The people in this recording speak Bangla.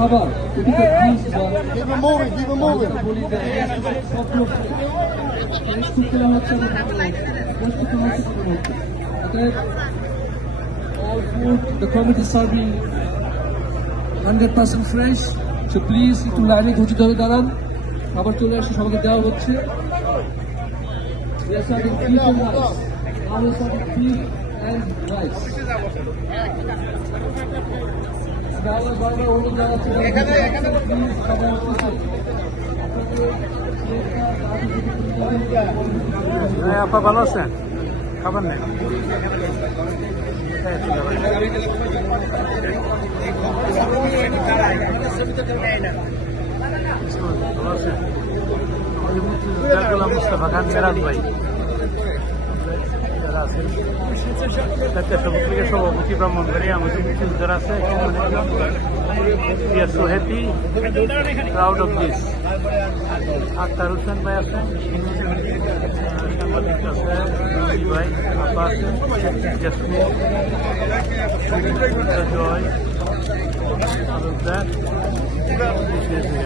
খাবার এদিকে please Keep it moving, keep it moving. বলি সবগুলো প্রস্তুত করা হচ্ছে প্রস্তুত করা হচ্ছে অতএব all food the committee is serving 100% fresh, so please একটু লাইনে ধৈর্য ধরে দাঁড়ান, খাবার চলে আসছে সবাইকে দেওয়া হচ্ছে। We are serving beef and rice. Now we are serving beef and rice. বারবার বারবার অনুরোধ জানাচ্ছি প্লিজ খাবার আপা ভালো আছেন? খাবার নেই ভালো আছেন? গোলাম মুস্তাফা খান মেরাজ ভাই যারা আছেন, সভাপতি ব্রাহ্মণবাড়ি আমাদের যারা আছে, we are so happy, proud of this. Akter Hossain ভাই আছেন, সাংবাদিক আছে, ভাই আপা আছে, জাসমিন, জয়,